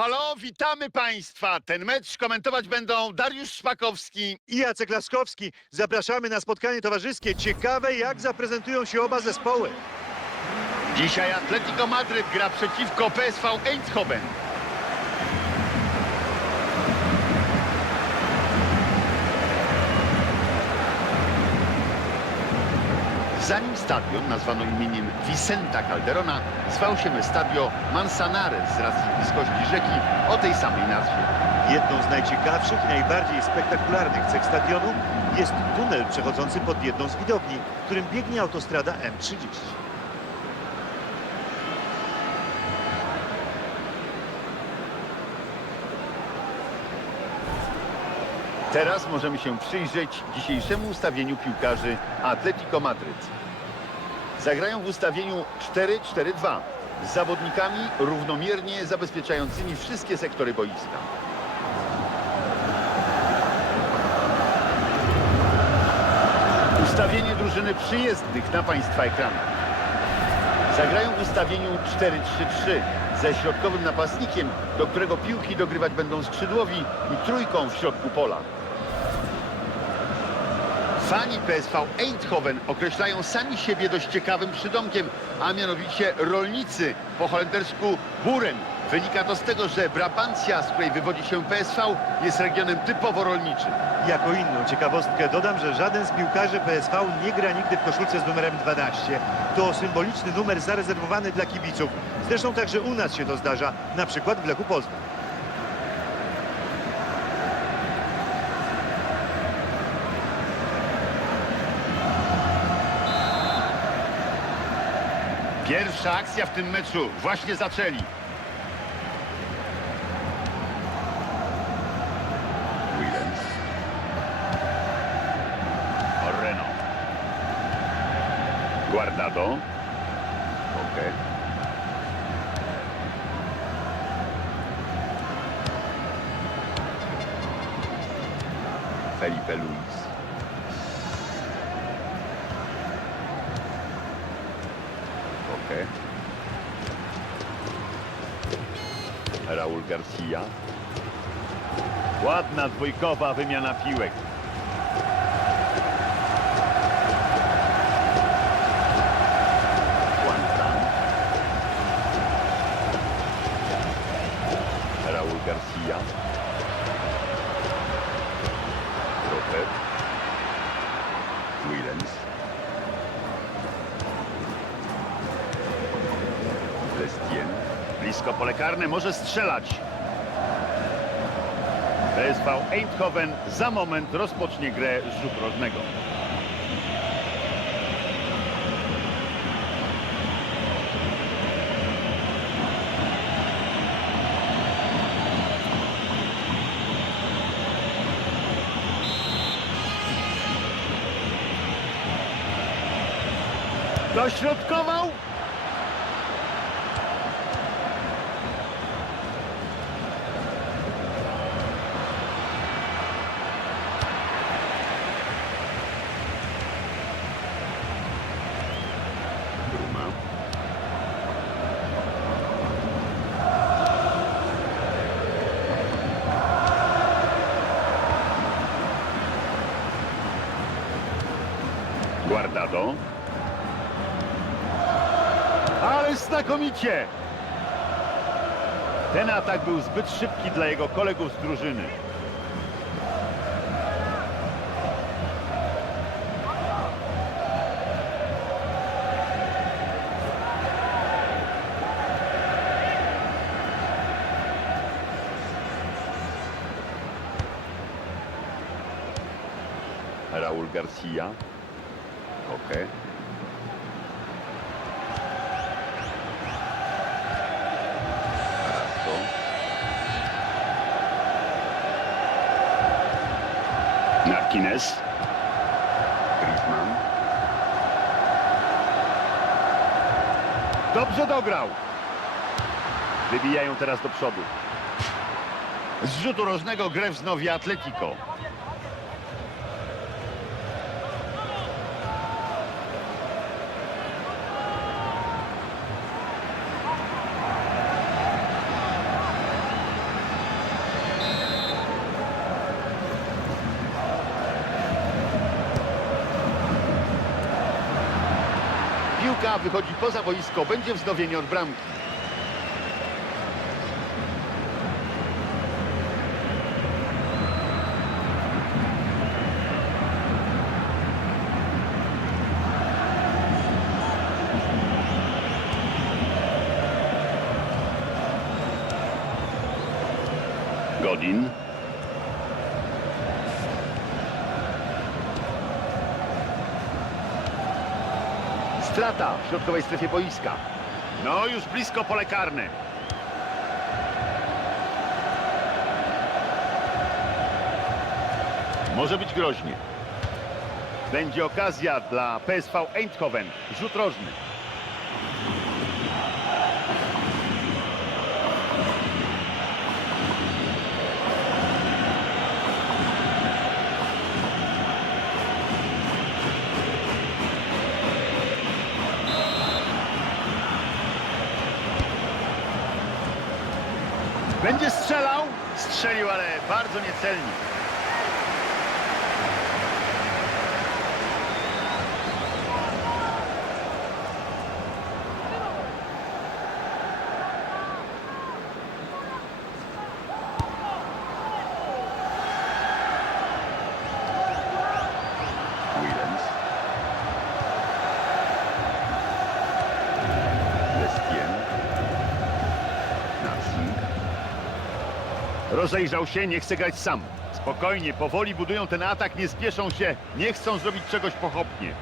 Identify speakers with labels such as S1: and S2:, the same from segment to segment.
S1: halo, witamy Państwa. Ten mecz komentować będą Dariusz Szpakowski.
S2: i Jacek Laskowski. Zapraszamy na spotkanie towarzyskie. Ciekawe, jak zaprezentują się oba zespoły.
S1: Dzisiaj Atletico Madryt gra przeciwko PSV Eindhoven. Zanim stadion nazwano imieniem Vicenta Calderona, zwał się Stadio Manzanares z racji bliskości rzeki o tej samej nazwie.
S2: Jedną z najciekawszych i najbardziej spektakularnych cech stadionu jest tunel przechodzący pod jedną z widowni, którym biegnie autostrada M30.
S1: Teraz możemy się przyjrzeć dzisiejszemu ustawieniu piłkarzy Atletico Madryt. Zagrają w ustawieniu 4-4-2 z zawodnikami równomiernie zabezpieczającymi wszystkie sektory boiska. Ustawienie drużyny przyjezdnych na Państwa ekranach. Zagrają w ustawieniu 4-3-3 ze środkowym napastnikiem, do którego piłki dogrywać będą skrzydłowi i trójką w środku pola. Fani PSV Eindhoven określają sami siebie dość ciekawym przydomkiem, a mianowicie rolnicy, po holendersku Buren. Wynika to z tego, że Brabancja, z której wywodzi się PSV, jest regionem typowo rolniczym.
S2: Jako inną ciekawostkę dodam, że żaden z piłkarzy PSV nie gra nigdy w koszulce z numerem 12. To symboliczny numer zarezerwowany dla kibiców. Zresztą także u nas się to zdarza, na przykład w Lechu Poznań.
S1: Pierwsza akcja w tym meczu. Właśnie zaczęli. Ok. Raul Garcia. Ładna dwójkowa wymiana piłek. Juan Fran. Raul Garcia. Robert. Willens. Lestien. Blisko pole karne, może strzelać. PSV Eindhoven za moment rozpocznie grę z rzutu rożnego. Dośrodkował. Guardado. Ale znakomicie! Ten atak był zbyt szybki dla jego kolegów z drużyny. Raul Garcia. Ok. Carrasco. Martinez. Griezmann. Dobrze dograł. Wybijają teraz do przodu. Z rzutu rożnego grę wznowi Atletico. Piłka wychodzi poza boisko, będzie wznowienie od bramki. Strata w środkowej strefie boiska. No już blisko pole karne. Może być groźnie. Będzie okazja dla PSV Eindhoven. Rzut rożny. Będzie strzelał? Strzelił, ale bardzo niecelnie. Rozejrzał się, nie chce grać sam. Spokojnie, powoli budują ten atak, nie spieszą się, nie chcą zrobić czegoś pochopnie.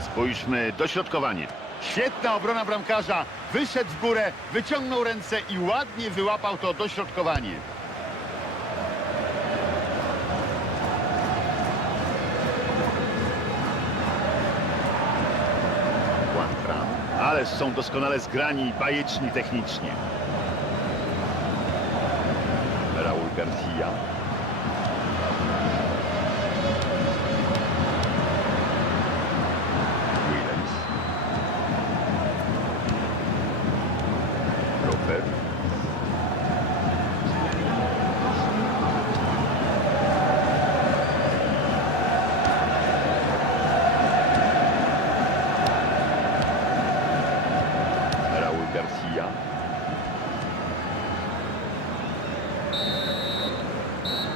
S1: Spójrzmy, dośrodkowanie. Świetna obrona bramkarza, wyszedł w górę, wyciągnął ręce i ładnie wyłapał to dośrodkowanie. Juan Ależ są doskonale zgrani i bajeczni technicznie. 跟皮一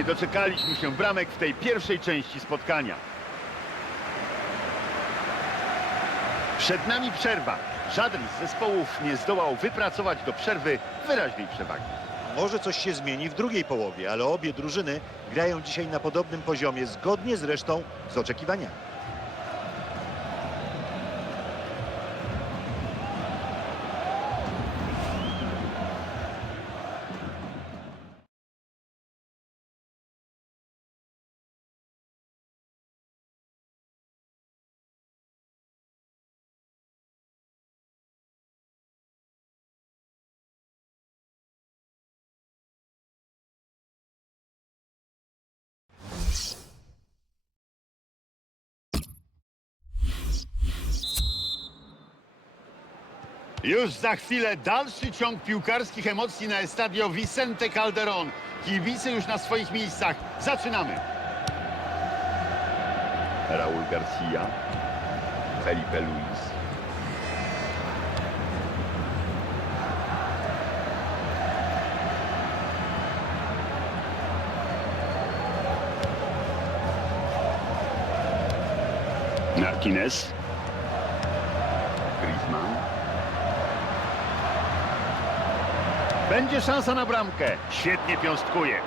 S1: Nie doczekaliśmy się bramek w tej pierwszej części spotkania. Przed nami przerwa. Żaden z zespołów nie zdołał wypracować do przerwy wyraźnej przewagi.
S2: Może coś się zmieni w drugiej połowie, ale obie drużyny grają dzisiaj na podobnym poziomie, zgodnie zresztą z oczekiwaniami.
S1: Już za chwilę dalszy ciąg piłkarskich emocji na estadio Vicente Calderón. Kibice już na swoich miejscach. Zaczynamy. Raúl García. Felipe Luis. Martinez. Będzie szansa na bramkę. Świetnie piąstkuje.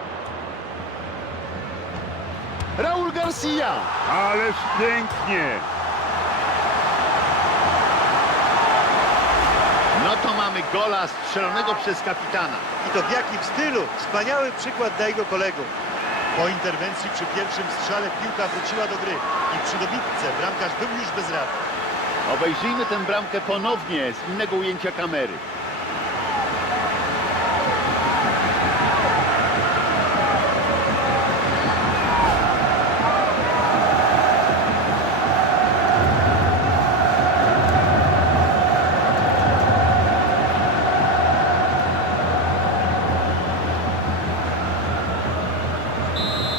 S1: Raúl García. Ależ pięknie. No to mamy gola strzelonego przez kapitana.
S2: I to w jakim stylu? Wspaniały przykład dla jego kolegów. Po interwencji przy pierwszym strzale piłka wróciła do gry i przy dobitce bramkarz był już bezradny.
S1: Obejrzyjmy tę bramkę ponownie z innego ujęcia kamery.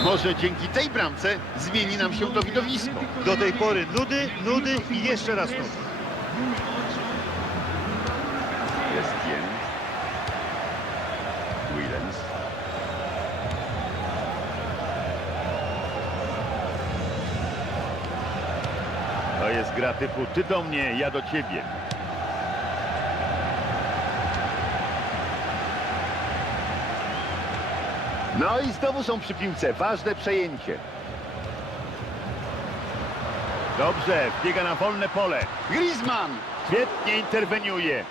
S1: Może dzięki tej bramce zmieni nam się to widowisko.
S2: Do tej pory nudy, nudy i jeszcze raz nudy.
S1: Christian. Willens. To jest gra typu ty do mnie, ja do ciebie. No i znowu są przy piłce. Ważne przejęcie. Dobrze, biega na wolne pole. Griezmann świetnie interweniuje.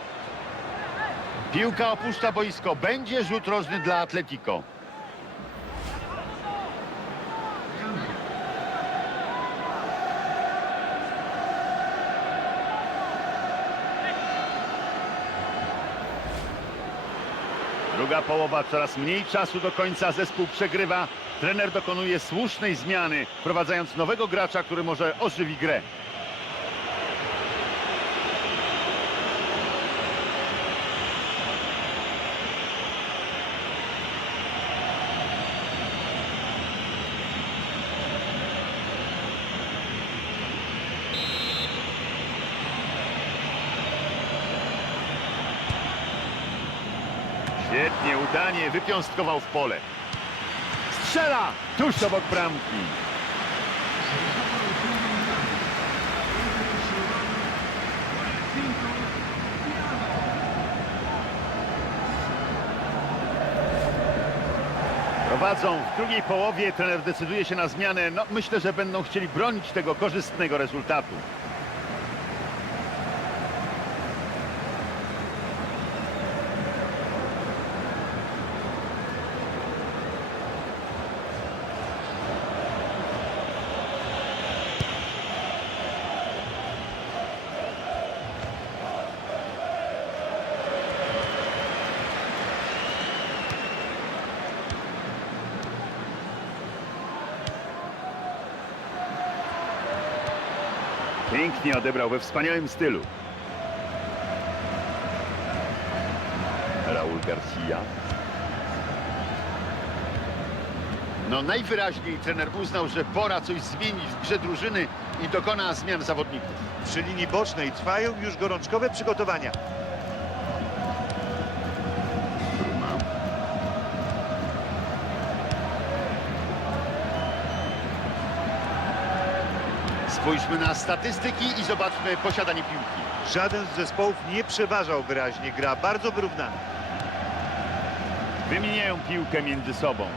S1: Piłka opuszcza boisko. Będzie rzut rożny dla Atletico. Druga połowa, coraz mniej czasu do końca, zespół przegrywa. Trener dokonuje słusznej zmiany, wprowadzając nowego gracza, który może ożywi grę. Świetnie, udanie, wypiąstkował w pole. Strzela tuż obok bramki. Prowadzą w drugiej połowie, trener decyduje się na zmianę. No, myślę, że będą chcieli bronić tego korzystnego rezultatu. Pięknie odebrał we wspaniałym stylu. Raul Garcia. No najwyraźniej trener uznał, że pora coś zmienić w grze drużyny i dokona zmian zawodników.
S2: Przy linii bocznej trwają już gorączkowe przygotowania.
S1: Spójrzmy na statystyki i zobaczmy posiadanie piłki.
S2: Żaden z zespołów nie przeważał wyraźnie. Gra bardzo wyrównana.
S1: Wymieniają piłkę między sobą.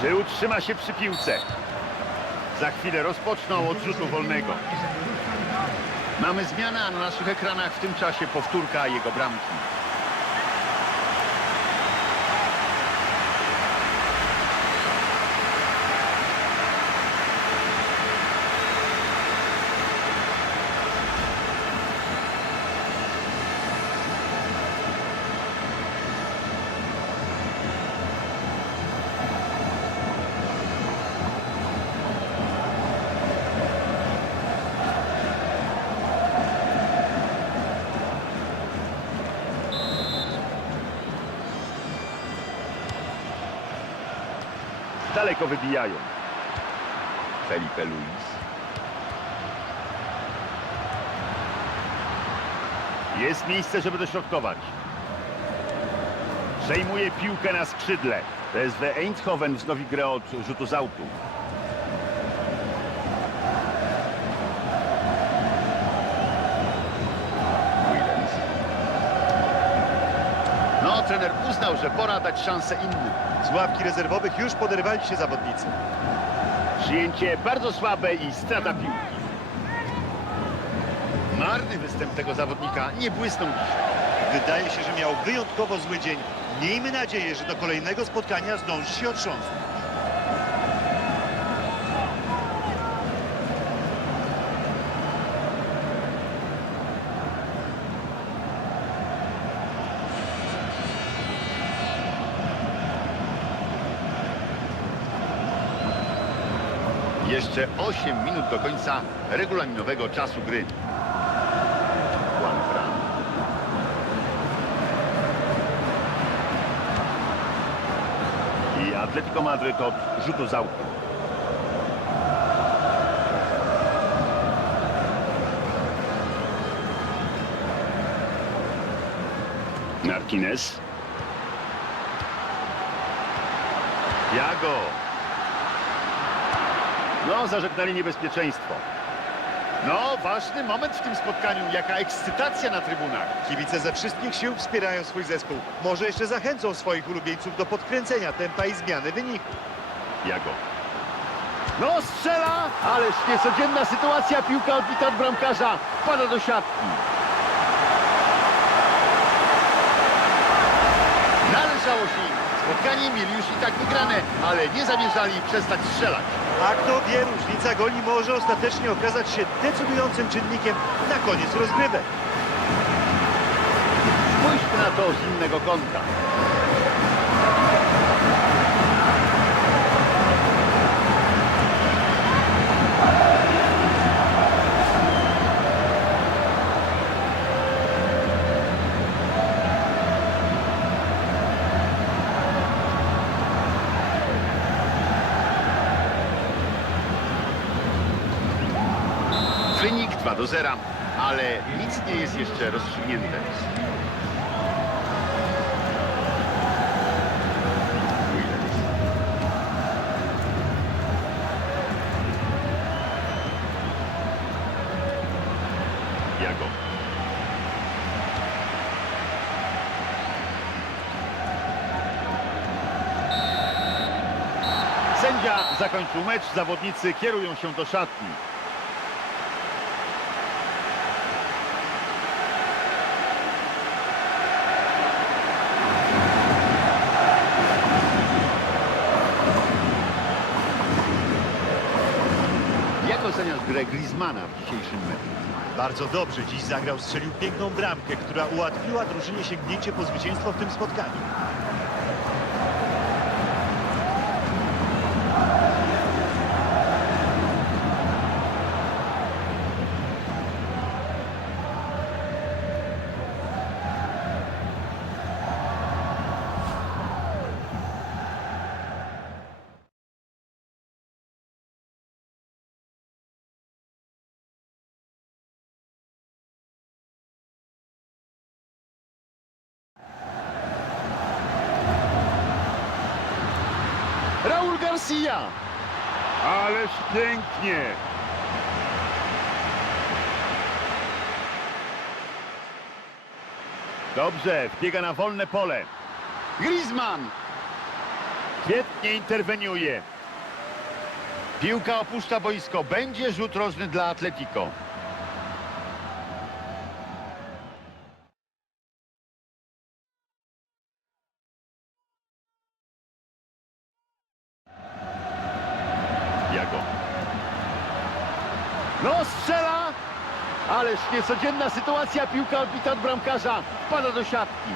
S1: Czy utrzyma się przy piłce? Za chwilę rozpoczną od rzutu wolnego. Mamy zmianę, a na naszych ekranach w tym czasie powtórka jego bramki. Daleko wybijają. Felipe Luis. Jest miejsce, żeby dośrodkować. Przejmuje piłkę na skrzydle. PSW Eindhoven wznowi grę od rzutu z autu. Willens. No, trener uznał, że pora dać szansę innym.
S2: Z ławki rezerwowych już poderwali się zawodnicy.
S1: Przyjęcie bardzo słabe i strata piłki. Marny występ tego zawodnika nie błysnął dzisiaj.
S2: Wydaje się, że miał wyjątkowo zły dzień. Miejmy nadzieję, że do kolejnego spotkania zdąży się otrząsnąć.
S1: Jeszcze 8 minut do końca regulaminowego czasu gry. Juan Fran. I Atletico Madryt od rzutu z autu. Martinez. Jago. No, zażegnali niebezpieczeństwo. No, ważny moment w tym spotkaniu. Jaka ekscytacja na trybunach.
S2: Kibice ze wszystkich sił wspierają swój zespół. Może jeszcze zachęcą swoich ulubieńców do podkręcenia tempa i zmiany wyniku.
S1: Jago. No, strzela! Ależ niecodzienna sytuacja. Piłka odbita od bramkarza. Wpada do siatki. Należało się im. Spotkanie mieli już i tak wygrane, ale nie zamierzali przestać strzelać.
S2: A kto wie, różnica goli może ostatecznie okazać się decydującym czynnikiem na koniec rozgrywek.
S1: Spójrzmy na to z innego kąta. Wynik 2 do 0, ale nic nie jest jeszcze rozstrzygnięte. Sędzia zakończył mecz, zawodnicy kierują się do szatni. Jak oceniasz grę Griezmana w dzisiejszym meczu?
S2: Bardzo dobrze dziś zagrał, strzelił piękną bramkę, która ułatwiła drużynie sięgnięcie po zwycięstwo w tym spotkaniu.
S1: Raul Garcia! Ależ pięknie! Dobrze, wbiega na wolne pole. Griezmann! Świetnie interweniuje. Piłka opuszcza boisko. Będzie rzut rożny dla Atletico. Jago. No strzela! Ależ niecodzienna sytuacja, piłka odbita od bramkarza, wpada do siatki.